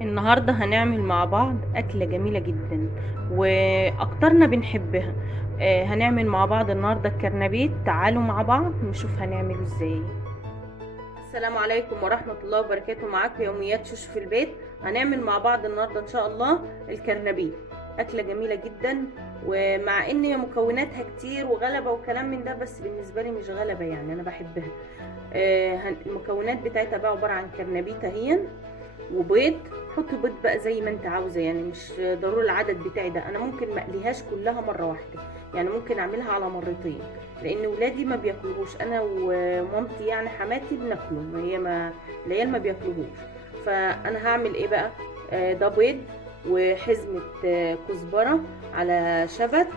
النهاردة هنعمل مع بعض أكلة جميلة جدا وأكترنا بنحبها. هنعمل مع بعض النهاردة الكرنبيت. تعالوا مع بعض نشوف هنعمله ازاي. السلام عليكم ورحمة الله وبركاته. معاكم يوميات شوشو في البيت. هنعمل مع بعض النهاردة إن شاء الله الكرنبيت. أكلة جميلة جدا، ومع إن مكوناتها كتير وغلبة وكلام من ده، بس بالنسبة لي مش غلبة، يعني أنا بحبها. المكونات بتاعتها بقى عبارة عن كرنبيتة هي وبيض. حطي بيض بقى زي ما انت عاوزه، يعني مش ضروري العدد بتاعي ده. انا ممكن ما اقليهاش كلها مره واحده، يعني ممكن اعملها على مرتين، لان ولادي ما بياكلوهوش. انا ومامتي يعني حماتي بناكله، ما هي ما العيال ما بياكلوهوش. فانا هعمل ايه بقى؟ ده بيض وحزمه كزبره على شبت،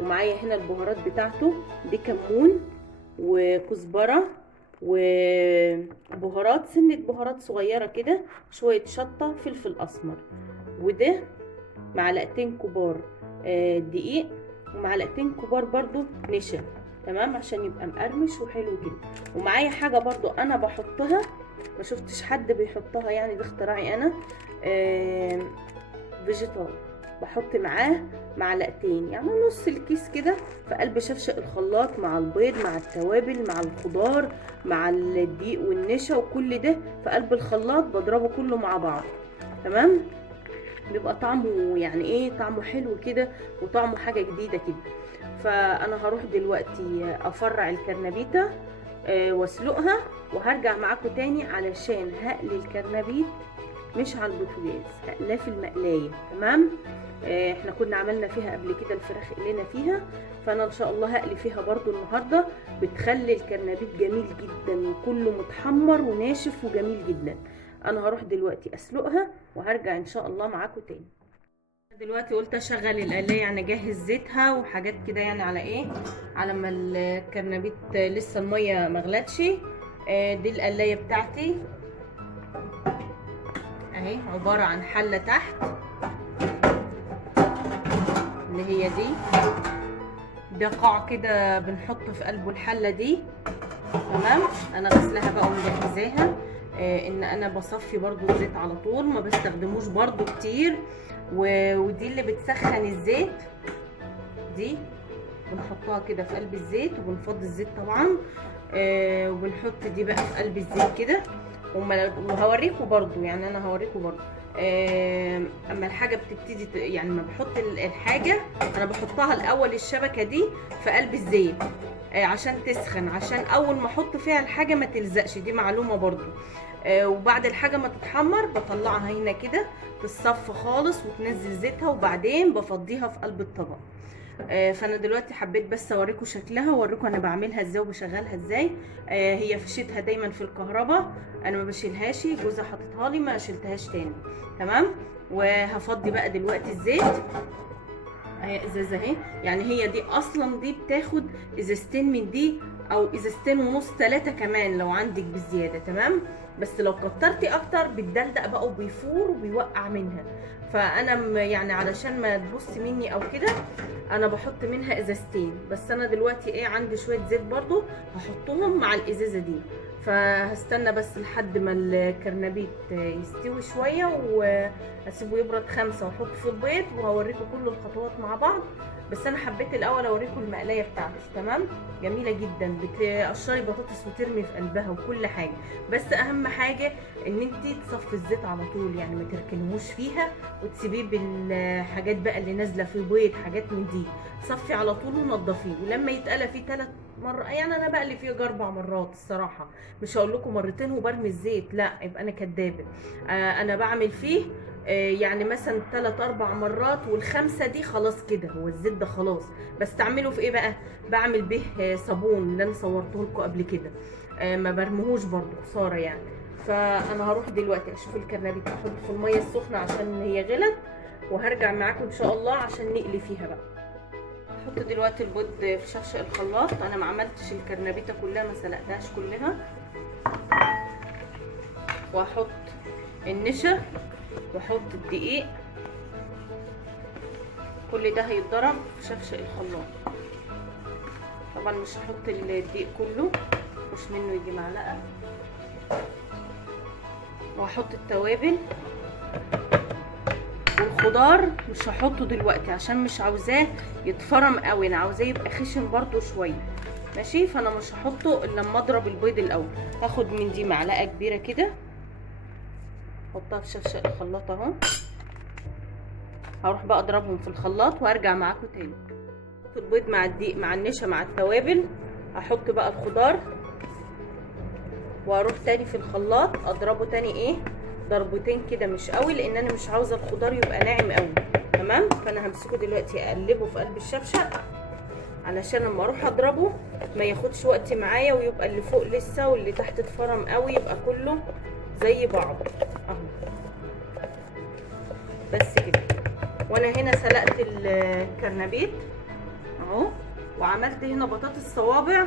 ومعايا هنا البهارات بتاعته. دي كمون وكزبره وبهارات، سنة بهارات صغيرة كده، شوية شطة، فلفل أسمر. وده معلقتين كبار دقيق، ومعلقتين كبار برضو نشا، تمام، عشان يبقى مقرمش وحلو كده. ومعايا حاجة برضو أنا بحطها، ما شفتش حد بيحطها، يعني ده اختراعي أنا. فيجيتال، بحط معاه معلقتين، يعني نص الكيس كده، في قلب شفشق الخلاط، مع البيض مع التوابل مع الخضار مع الدقيق والنشا وكل ده في قلب الخلاط، بضربه كله مع بعض، تمام. بيبقى طعمه يعني ايه، طعمه حلو كده، وطعمه حاجة جديدة كده. فانا هروح دلوقتي افرع الكرنبيتة واسلقها، وهرجع معاكم تاني علشان هقلي الكرنبيت مش على البوتاجاز، هقلاه في المقلايه، تمام. احنا كنا عملنا فيها قبل كده الفراخ، قلينا فيها، فانا ان شاء الله هقلي فيها برضو النهارده. بتخلي الكرنبيت جميل جدا، وكله متحمر وناشف وجميل جدا. انا هروح دلوقتي اسلقها وهرجع ان شاء الله معاكم تاني. دلوقتي قلت اشغل القلايه، يعني اجهز زيتها وحاجات كده، يعني على ايه، على ما الكرنبيت لسه الميه مغلتش. دي القلايه بتاعتي اهي، عبارة عن حلة تحت اللي هي دي، ده قاع كده بنحط في قلبه الحلة دي، تمام. انا غسلها بقى ومجهزاها. ان انا بصفي برضو الزيت على طول، ما بستخدموش برضو كتير. ودي اللي بتسخن الزيت، دي بنحطها كده في قلب الزيت، وبنفضي الزيت طبعا. وبنحط دي بقى في قلب الزيت كده. وهوريكم برضو، يعني انا هوريكم برضو. اما الحاجه بتبتدي يعني ما بحط الحاجه، انا بحطها الاول الشبكه دي في قلب الزيت عشان تسخن، عشان اول ما احط فيها الحاجه ما تلزقش، دي معلومه برضو. وبعد الحاجه ما تتحمر بطلعها هنا كده تصفى خالص وتنزل زيتها، وبعدين بفضيها في قلب الطبق. فانا دلوقتي حبيت بس اوريكم شكلها، واوريكم انا بعملها ازاي وبشغلها ازاي. هي فيشتها دايما في الكهرباء، انا ما بشيلهاش، جوزها حاططها لي، ما شلتهاش تاني، تمام. وهفضي بقى دلوقتي الزيت. اهي ازازه اهي، يعني هي دي اصلا دي بتاخد ازازتين من دي، او ازازتين ونص، 3 كمان لو عندك بزياده، تمام. بس لو كترتي اكتر بتدلدق بقى وبيفور وبيوقع منها. فانا يعني علشان ما تبص مني او كده، انا بحط منها ازازتين بس. انا دلوقتي ايه، عندي شويه زيت برضو هحطهم مع الازازه دي. فهستنى بس لحد ما الكرنبيت يستوي شويه، واسيبه يبرد 5 واحط في البيض، وهوريكم كل الخطوات مع بعض. بس انا حبيت الاول اوريكم المقلايه بتاعتي، تمام. جميله جدا، بتقشري بطاطس وترمي في قلبها وكل حاجه. بس اهم حاجه ان انت تصفي الزيت على طول، يعني ما تركنهوش فيها وتسيبيه بالحاجات بقى اللي نازله في بيض، حاجات من دي. صفي على طول ونضفيه، ولما يتقلى فيه 3 مرة، يعني انا بقلي فيه 4 مرات الصراحه، مش هقول لكم مرتين وبرمي الزيت، لا يبقى انا كدابه. انا بعمل فيه يعني مثلا 3 4 مرات، والخامسه دي خلاص كده هو الزيت ده خلاص. بستعمله في ايه بقى؟ بعمل به صابون اللي انا صورته لكم قبل كده. ما برميهوش برضو، خساره يعني. فانا هروح دلوقتي اشوف الكرنبيت، احط في الميه السخنه عشان هي غلت، وهرجع معاكم ان شاء الله عشان نقلي فيها بقى. احط دلوقتي البيض في شفشق الخلاط. انا ما عملتش الكرنبيته كلها، ما سلقتهاش كلها. واحط النشا واحط الدقيق، كل ده هيتضرب في شفشق الخلاط. طبعا مش هحط الدقيق كله، مش منه يجي معلقه. وهحط التوابل والخضار مش هحطه دلوقتي عشان مش عاوزاه يتفرم قوي، انا عاوزاه يبقى خشن برضو شويه. ماشي، فانا مش هحطه الا لما اضرب البيض الاول. هاخد من دي معلقه كبيره كده، احطها في شفشق الخلاط اهو. هروح بقى اضربهم في الخلاط وارجع معاكم تاني. احط البيض مع الدقيق مع النشا مع التوابل، احط بقى الخضار واروح تاني في الخلاط اضربه تاني ايه ضربتين كده، مش قوي لان انا مش عاوزه الخضار يبقى ناعم قوي. تمام، فانا همسكه دلوقتي اقلبه في قلب الشفشق علشان لما اروح اضربه ما ياخدش وقت معايا، ويبقى اللي فوق لسه واللي تحت اتفرم قوي، يبقى كله زي بعض اهو. بس كده. وانا هنا سلقت الكرنبيت اهو، وعملت هنا بطاطس صوابع،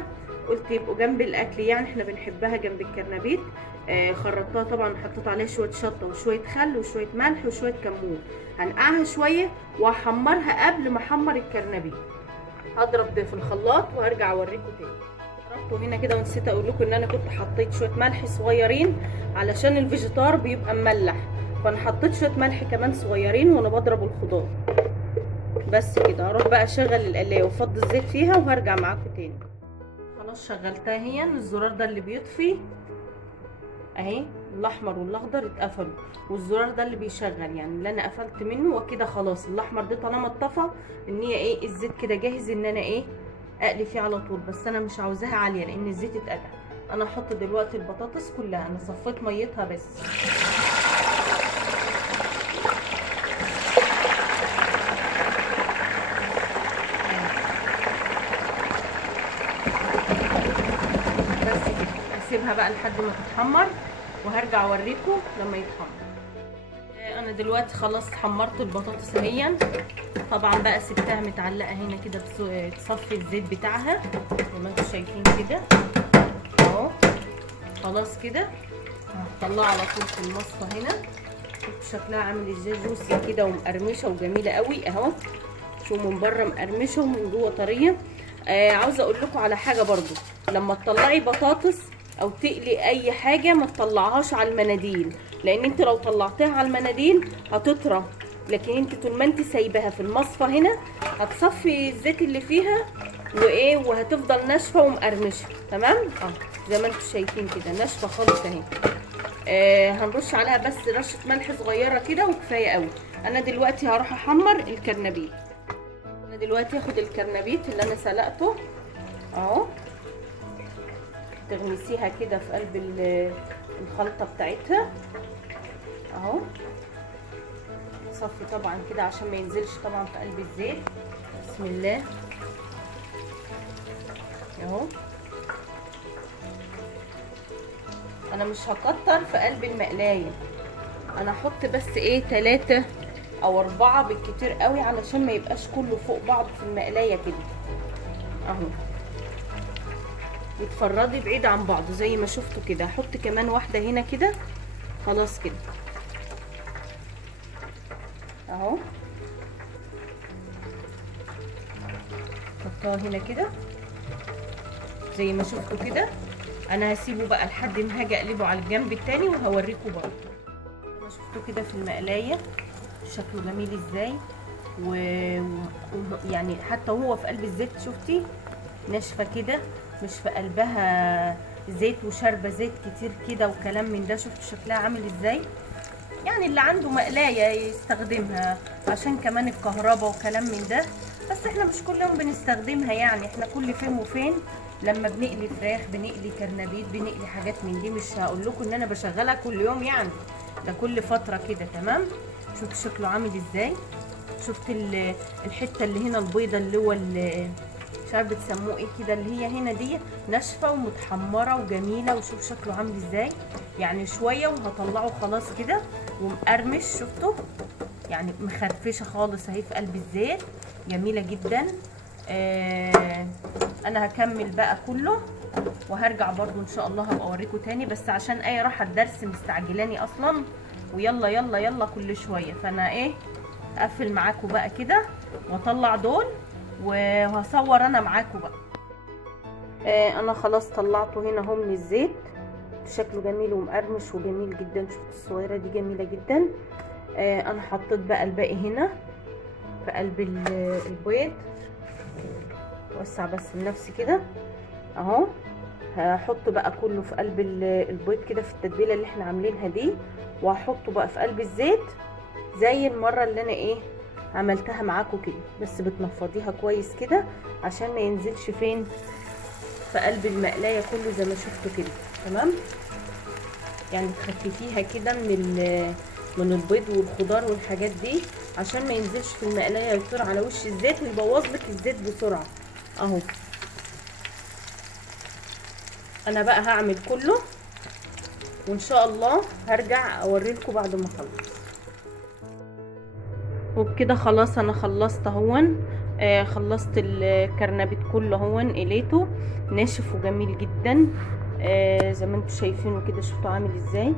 قلت يبقوا جنب الاكل، يعني احنا بنحبها جنب الكرنبيت. خرطتها طبعا، حطيت عليها شويه شطه وشويه خل وشويه ملح وشويه كمون. هنقعها شويه وهحمرها قبل ما احمر الكرنبيت. هضرب ده في الخلاط وهرجع اوريكم تاني. ضربته هنا كده، ونسيت اقول لكم ان انا كنت حطيت شويه ملح صغيرين علشان الفيجيتار بيبقى مملح، فانا حطيت شويه ملح كمان صغيرين وانا بضرب الخضار. بس كده. هروح بقى اشغل القلايه وافضي الزيت فيها وهرجع معاكم تاني. خلاص شغلتها هي. الزرار ده اللي بيطفي اهي، الاحمر والاخضر اتقفلوا، والزرار ده اللي بيشغل، يعني اللي انا قفلت منه وكده خلاص. الاحمر ده طالما اتطفى ان هي ايه الزيت كده جاهز ان انا ايه اقلي فيه على طول. بس انا مش عاوزاها عاليه لان الزيت اتقلع. انا هحط دلوقتي البطاطس كلها، انا صفيت ميتها بس. هسيبها بقى لحد ما تتحمر وهرجع اوريكم لما يتحمر. انا دلوقتي خلاص حمرت البطاطس اهي. طبعا بقى سبتها متعلقه هنا كده تصفي الزيت بتاعها زي ما انتم شايفين كده اهو. خلاص كده هطلعها على طول في المصفى هنا. شوفوا شكلها عامل ازاي، جوسي كده ومقرمشه وجميله قوي اهو. شو من بره مقرمشه ومن جوه طريه. عاوزه اقول لكم على حاجه برضو، لما تطلعي بطاطس او تقلي اي حاجه ما تطلعهاش على المناديل، لان انت لو طلعتها على المناديل هتطرى، لكن انت طول ما انت سايباها في المصفى هنا هتصفي الزيت اللي فيها وايه، وهتفضل ناشفه ومقرمشه. تمام زي ما انتم شايفين كده ناشفه خالص اهي. هنرش عليها بس رشه ملح صغيره كده وكفايه قوي. انا دلوقتي هروح احمر الكرنبيت. انا دلوقتي هاخد الكرنبيت اللي انا سلقته اهو، تغمسيها كده في قلب الخلطه بتاعتها اهو. صفي طبعا كده عشان ما ينزلش طبعا في قلب الزيت. بسم الله اهو. انا مش هكتر في قلب المقلايه، انا احط بس ايه 3 أو 4 بالكتير قوي علشان ما يبقاش كله فوق بعض في المقلايه كده اهو. وتفردي بعيد عن بعض زي ما شفتوا كده. هحط كمان واحده هنا كده. خلاص كده اهو، حطها هنا كده زي ما شفتوا كده. انا هسيبه بقى لحد ما هاجي اقلبه على الجنب التاني وهوريكم برضه. زي ما شفتوا كده في المقلايه شكله جميل ازاي، يعني حتى هو في قلب الزيت شفتي ناشفه كده، مش في قلبها زيت وشاربه زيت كتير كده وكلام من ده. شفتوا شكلها عامل ازاي؟ يعني اللي عنده مقلايه يستخدمها عشان كمان الكهرباء وكلام من ده، بس احنا مش كل يوم بنستخدمها، يعني احنا كل فين وفين لما بنقلي فراخ بنقلي كرنبيت بنقلي حاجات من دي. مش هقول لكم ان انا بشغلها كل يوم، يعني ده كل فتره كده. تمام. شفتوا شكله عامل ازاي؟ شفت الحته اللي هنا البيضه اللي هو مش عارف بتسموه ايه كده، اللي هي هنا دي ناشفه ومتحمره وجميله. وشوف شكله عامل ازاي، يعني شويه وهطلعه خلاص كده ومقرمش. شفتوا يعني مخرفشه خالص اهي في قلب الزيت، جميله جدا. انا هكمل بقى كله وهرجع برضو ان شاء الله هبقى اوريكم تاني، بس عشان ايه راحه الدرس مستعجلاني اصلا ويلا يلا يلا كل شويه، فانا ايه اقفل معاكم بقى كده واطلع دول وهصور انا معاكم بقى. انا خلاص طلعته هنا اهو من الزيت، شكله جميل ومقرمش وجميل جدا. شوفوا الصغيره دي جميله جدا. انا حطيت بقى الباقي هنا في قلب البيض. وسع بس لنفسي كده اهو. هحطه بقى كله في قلب البيض كده في التتبيله اللي احنا عاملينها دي، وهحطه بقى في قلب الزيت زي المره اللي انا ايه عملتها معاكم كده، بس بتنفضيها كويس كده عشان ما ينزلش فين في قلب المقلايه كله زي ما شفتوا كده. تمام، يعني تخففيها كده من البيض والخضار والحاجات دي عشان ما ينزلش في المقلايه يطير على وش الزيت ويبوظ لك الزيت بسرعه اهو. انا بقى هعمل كله وان شاء الله هرجع اوريلكم بعد ما اخلص. وبكده خلاص انا خلصت اهون. خلصت الكرنبيت كله اهون، قليته ناشف وجميل جدا. زي ما انتم شايفينه كده، شفتوا عامل ازاي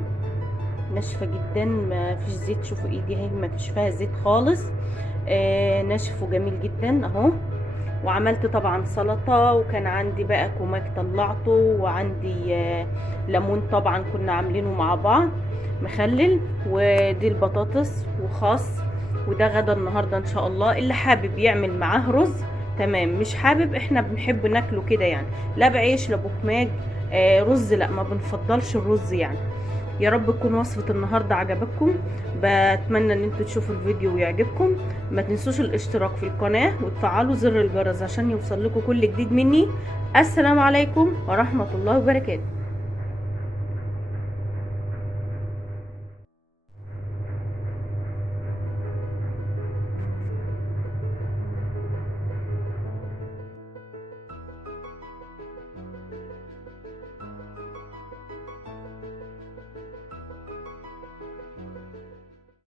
ناشفه جدا، ما فيش زيت. شوفوا ايدي اهي ما فيش فيها زيت خالص. ناشف وجميل جدا اهو. وعملت طبعا سلطه، وكان عندي بقى كوماك طلعته، وعندي ليمون طبعا كنا عاملينه مع بعض مخلل، ودي البطاطس وخاص. وده غدا النهارده ان شاء الله. اللي حابب يعمل معاه رز تمام، مش حابب احنا بنحب ناكله كده يعني، لا بعيش لا بخماج. رز لا، ما بنفضلش الرز يعني. يا رب تكون وصفة النهاردة عجبتكم. بتمنى ان انتوا تشوفوا الفيديو ويعجبكم. ما تنسوش الاشتراك في القناة وتفعلوا زر الجرس عشان يوصل لكم كل جديد مني. السلام عليكم ورحمة الله وبركاته.